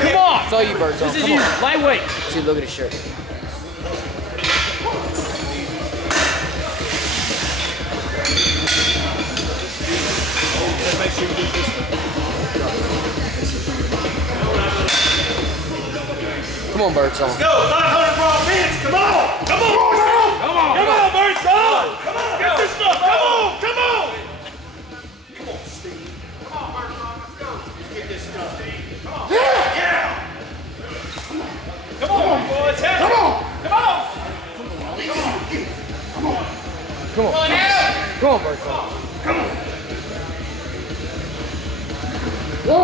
Come on! It's all you, Birdsong. This is you. Lightweight. See, look at his shirt. Make sure you do this one. Come on, Birdsong. Let's go! 500 raw minutes! Come on! Come on! Come on! Come on, Birdsong! Come on! Get this stuff! Come on! Come on! Come on, Steve. Come on, Birdsong. Let's go. Let's get this stuff, Steve. Come on. Yeah! Come on, boys. Come on! Come on! Come on. Come on now! Come on, Birdsong. Come on! 1,